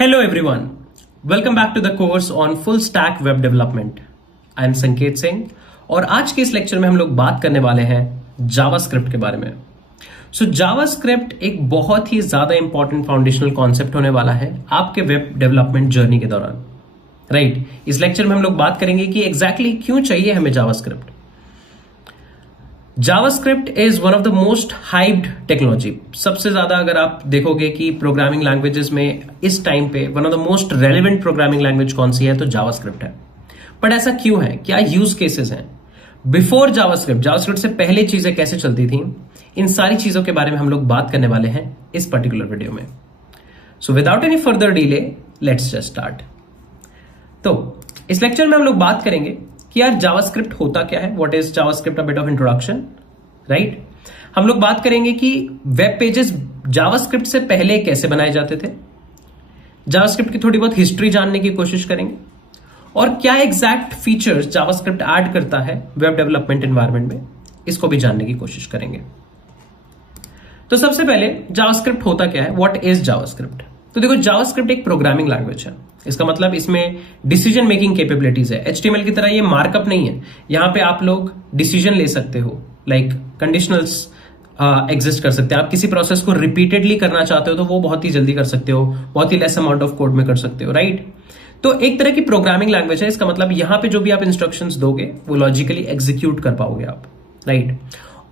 Hello everyone, welcome back to the course on full stack web development. I am संकेत सिंह और आज के इस लेक्चर में हम लोग बात करने वाले हैं जावास्क्रिप्ट के बारे में। जावास्क्रिप्ट एक बहुत ही ज्यादा इंपॉर्टेंट फाउंडेशनल कॉन्सेप्ट होने वाला है आपके वेब डेवलपमेंट जर्नी के दौरान। राइट, इस लेक्चर में हम लोग बात करेंगे कि एग्जैक्टली क्यों चाहिए हमें JavaScript. JavaScript is one of the most hyped technology. सबसे ज्यादा अगर आप देखोगे कि प्रोग्रामिंग लैंग्वेजेस में इस टाइम पे one of the most relevant programming language कौन सी है, तो जावास्क्रिप्ट है। बट ऐसा क्यों है, क्या यूज केसेस हैं? बिफोर जावास्क्रिप्ट, जावास्क्रिप्ट से पहले चीजें कैसे चलती थी, इन सारी चीजों के बारे में हम लोग बात करने वाले हैं इस पर्टिकुलर वीडियो में। So without any further delay let's just start. तो इस लेक्चर में हम लोग बात करेंगे कि यार जावास्क्रिप्ट होता क्या है, what is JavaScript, a bit of introduction. Right, हम लोग बात करेंगे कि वेब पेजेस जावास्क्रिप्ट से पहले कैसे बनाए जाते थे, जावास्क्रिप्ट की थोड़ी बहुत हिस्ट्री जानने की कोशिश करेंगे और क्या एग्जैक्ट फीचर्स जावास्क्रिप्ट ऐड करता है वेब डेवलपमेंट एनवायरनमेंट में, इसको भी जानने की कोशिश करेंगे। तो सबसे पहले जावास्क्रिप्ट होता क्या है, व्हाट इज जावास्क्रिप्ट। तो देखो, जावास्क्रिप्ट एक प्रोग्रामिंग लैंग्वेज है। इसका मतलब इसमें डिसीजन मेकिंग कैपेबिलिटीज है। एचटीएमएल की तरह ये मार्कअप नहीं है। यहां पे आप लोग डिसीजन ले सकते हो, लाइक कंडीशनल्स एग्जिस्ट कर सकते हैं। आप किसी प्रोसेस को रिपीटेडली करना चाहते हो तो वो बहुत ही जल्दी कर सकते हो, बहुत ही लेस अमाउंट ऑफ कोड में कर सकते हो। राइट, तो एक तरह की प्रोग्रामिंग लैंग्वेज है। इसका मतलब यहां पे जो भी आप इंस्ट्रक्शंस दोगे वो लॉजिकली एग्जीक्यूट कर पाओगे आप। राइट,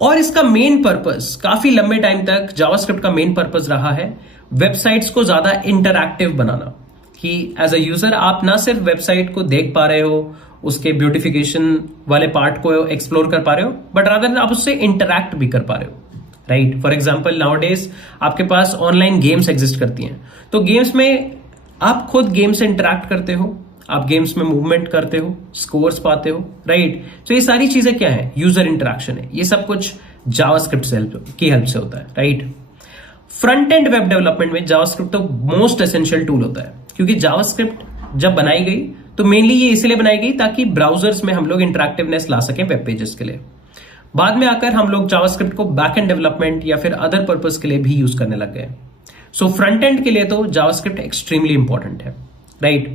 और इसका मेन पर्पस काफी लंबे टाइम तक जावास्क्रिप्ट का मेन पर्पस रहा है वेबसाइट्स को ज्यादा इंटरैक्टिव बनाना, कि एज अ यूजर आप ना सिर्फ वेबसाइट को देख पा रहे हो, उसके ब्यूटिफिकेशन वाले पार्ट को एक्सप्लोर कर पा रहे हो, बट रादर आप उससे इंटरैक्ट भी कर पा रहे हो। राइट, फॉर एग्जाम्पल नाउअडेज आपके पास ऑनलाइन गेम्स एग्जिस्ट करती हैं, तो गेम्स में आप खुद गेम से इंटरैक्ट करते हो, आप गेम्स में मूवमेंट करते हो, स्कोर्स पाते हो। राइट, तो ये सारी चीजें क्या है, यूजर इंटरैक्शन है। ये सब कुछ जावास्क्रिप्ट की हेल्प से होता है। Right, front end web development में जावास्क्रिप्ट तो मोस्ट एसेंशियल टूल होता है, क्योंकि जावास्क्रिप्ट जब बनाई गई तो मेनली ये इसलिए बनाई गई ताकि ब्राउजर्स में हम लोग इंटरैक्टिवनेस ला सकें वेब पेजेस के लिए। बाद में आकर हम लोग जावास्क्रिप्ट को बैक एंड डेवलपमेंट या फिर अदर पर्पस के लिए भी यूज करने लग गए। सो फ्रंट एंड के लिए तो जावास्क्रिप्ट एक्सट्रीमली इंपॉर्टेंट है। Right,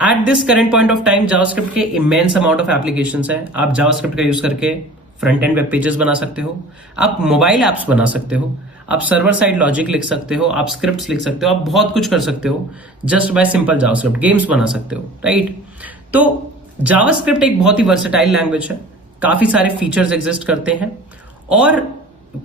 at this current point of time JavaScript के इमेंस अमाउंट ऑफ एप्लीकेशंस हैं। आप जावास्क्रिप्ट का यूज करके फ्रंट एंड वेब पेजेस बना सकते हो, आप मोबाइल एप्स बना सकते हो, आप सर्वर साइड लॉजिक लिख सकते हो, आप स्क्रिप्ट्स लिख सकते हो, आप बहुत कुछ कर सकते हो just by simple JavaScript. Games बना सकते हो। राइट, तो जावास्क्रिप्ट एक बहुत ही वर्सेटाइल लैंग्वेज है, काफी सारे फीचर्स एग्जिस्ट करते हैं और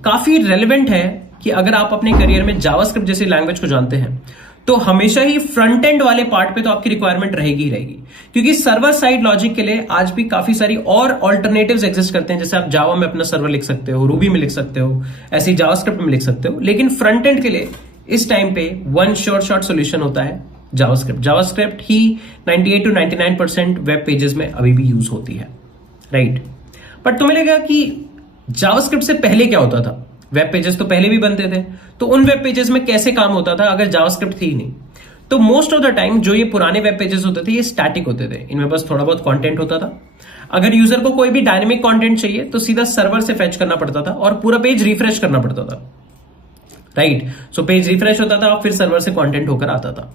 काफी रेलेवेंट है कि अगर आप अपने करियर में जावास्क्रिप्ट जैसी लैंग्वेज को जानते हैं तो हमेशा ही फ्रंट एंड वाले पार्ट पे तो आपकी रिक्वायरमेंट रहेगी ही रहेगी, क्योंकि सर्वर साइड लॉजिक के लिए आज भी काफी सारी और ऑल्टरनेटिव्स एग्जिस्ट करते हैं। जैसे आप जावा में अपना सर्वर लिख सकते हो, रूबी में लिख सकते हो, ऐसे ही जावास्क्रिप्ट में लिख सकते हो, लेकिन फ्रंट एंड के लिए इस टाइम पे वन शॉर्ट सोल्यूशन होता है JavaScript. JavaScript he 98 to 99% web pages में अभी भी यूज होती है। राइट, बट तुम्हें लगेगा कि जावास्क्रिप्ट से पहले क्या होता था, वेब पेजेस तो पहले भी बनते थे, तो उन वेब पेजेस में कैसे काम होता था अगर जावास्क्रिप्ट थी ही नहीं। तो मोस्ट ऑफ द टाइम जो ये पुराने वेब पेजेस होते थे ये स्टैटिक होते थे, इनमें बस थोड़ा बहुत कंटेंट होता था। अगर यूजर को कोई भी डायनेमिक कंटेंट चाहिए तो सीधा सर्वर से फेच करना पड़ता था और पूरा पेज रिफ्रेश करना पड़ता था। राइट, सो पेज रिफ्रेश होता था और फिर सर्वर से कंटेंट होकर आता था।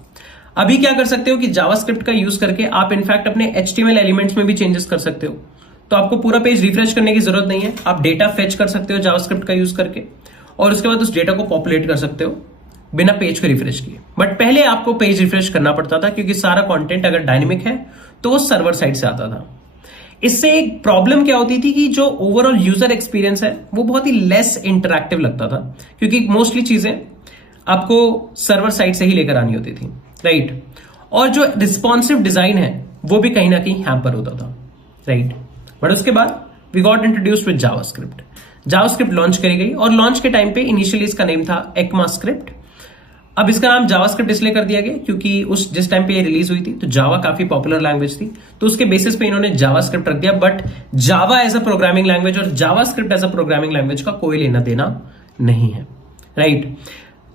अभी क्या कर सकते हो कि जावास्क्रिप्ट का यूज करके आप इनफैक्ट अपने एचटीएमएल एलिमेंट्स में भी चेंजेस कर सकते हो, तो आपको पूरा पेज रिफ्रेश करने की जरूरत नहीं है। आप डेटा फेच कर सकते हो जावास्क्रिप्ट का यूज करके और उसके बाद उस डेटा को पॉपुलेट कर सकते हो बिना पेज को रिफ्रेश किए। बट पहले आपको पेज रिफ्रेश करना पड़ता था, क्योंकि सारा कंटेंट अगर डायनेमिक है तो वो सर्वर साइड से आता था। इससे एक प्रॉब्लम क्या होती थी कि जो ओवरऑल यूजर एक्सपीरियंस है वो बहुत ही लेस इंटरैक्टिव लगता था, क्योंकि मोस्टली चीजें आपको सर्वर साइड से ही लेकर आनी होती थी। राइट, और जो रिस्पॉन्सिव डिजाइन है वो भी कहीं ना कहीं हैम्पर होता था। राइट, बट उसके बाद we got introduced with JavaScript. JavaScript launch करी गई और लॉन्च के टाइम पे इनिशियली इसका नेम था ECMAScript। अब इसका नाम जावास्क्रिप्ट इसलिए कर दिया गया क्योंकि जिस टाइम पे ये रिलीज हुई थी तो जावा काफी पॉपुलर लैंग्वेज थी, तो उसके बेसिस पे इन्होंने जावास्क्रिप्ट रख दिया। But Java as a programming language और JavaScript as a programming language का कोई लेना देना नहीं है। राइट,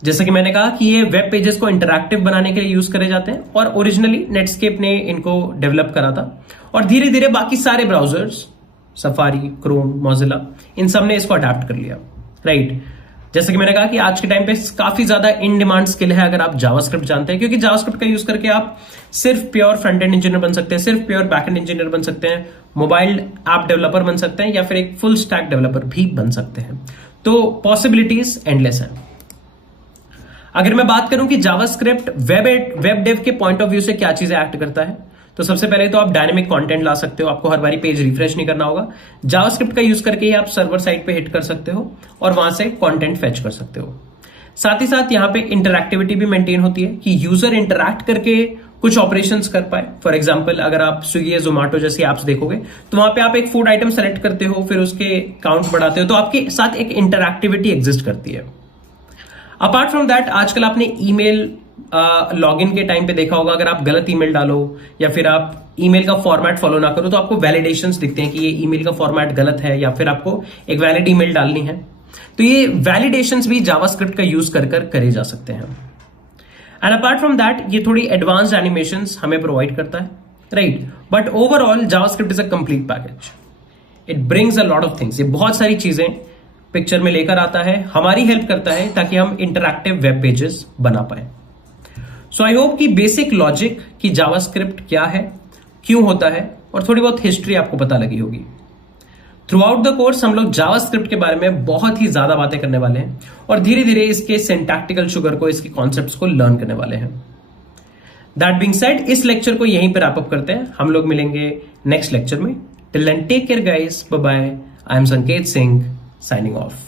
जैसा कि मैंने कहा कि ये वेब पेजेस को इंटरैक्टिव बनाने के लिए यूज करे जाते हैं और ओरिजिनली नेटस्केप ने इनको डेवलप करा था और धीरे धीरे बाकी सारे ब्राउजर्स, सफारी, क्रोम, मोजिला, इन सब ने इसको अडैप्ट कर लिया। राइट, जैसे कि मैंने कहा कि आज के टाइम पे काफी ज्यादा इन डिमांड स्किल है अगर आप जावास्क्रिप्ट जानते हैं, क्योंकि जावास्क्रिप्ट का यूज करके आप सिर्फ प्योर फ्रंट एंड इंजीनियर बन सकते हैं, सिर्फ प्योर बैक एंड इंजीनियर बन सकते हैं, मोबाइल ऐप डेवलपर बन सकते हैं, या फिर एक फुल स्टैक डेवलपर भी बन सकते हैं। तो पॉसिबिलिटीज एंडलेस है। अगर मैं बात करूं कि जावास्क्रिप्ट वेब डेव के पॉइंट ऑफ व्यू से क्या चीजें एक्ट करता है, तो सबसे पहले तो आप डायनेमिक कंटेंट ला सकते हो, आपको हर बारी पेज रिफ्रेश नहीं करना होगा। जावास्क्रिप्ट का यूज करके ही आप सर्वर साइड पे हिट कर सकते हो और वहां से कंटेंट फेच कर सकते हो। साथ ही साथ यहाँ पे इंटरैक्टिविटी भी मेंटेन होती है कि यूजर इंटरैक्ट करके कुछ ऑपरेशंस कर पाए। फॉर एग्जांपल अगर आप स्विगी या जोमेटो जैसी एप्स देखोगे तो वहां पे आप एक फूड आइटम सेलेक्ट करते हो, फिर उसके काउंट बढ़ाते हो, तो आपके साथ एक इंटरैक्टिविटी एग्जिस्ट करती है। अपार्ट फ्रॉम दैट, आजकल आपने ईमेल लॉगिन के टाइम पे देखा होगा, अगर आप गलत ईमेल डालो या फिर आप ईमेल का फॉर्मेट फॉलो ना करो तो आपको वैलिडेशंस दिखते हैं कि ये ईमेल का फॉर्मेट गलत है या फिर आपको एक वैलिड ईमेल डालनी है। तो ये वैलिडेशंस भी जावास्क्रिप्ट का यूज कर करे जा सकते हैं। एंड अपार्ट फ्रॉम दैट, ये थोड़ी एडवांस्ड एनिमेशंस हमें प्रोवाइड करता है, right. But overall JavaScript is a complete package. It brings a lot of things. ये बहुत सारी चीजें पिक्चर में लेकर आता है, हमारी हेल्प करता है ताकि हम इंटरैक्टिव वेब पेजेस बना पाए। सो आई होप कि बेसिक लॉजिक कि जावास्क्रिप्ट क्या है, क्यों होता है, और थोड़ी बहुत हिस्ट्री आपको पता लगी होगी। थ्रू आउट द कोर्स हम लोग जावास्क्रिप्ट के बारे में बहुत ही ज्यादा बातें करने वाले हैं और धीरे धीरे इसके सिंटैक्टिकल शुगर को, इसके कॉन्सेप्ट्स को लर्न करने वाले हैं। दैट बीइंग सेड, इस लेक्चर को यहीं पर रैप अप करते हैं। हम लोग मिलेंगे नेक्स्ट लेक्चर में। Till then take care guys, bye bye. I am Sanket Singh, signing off.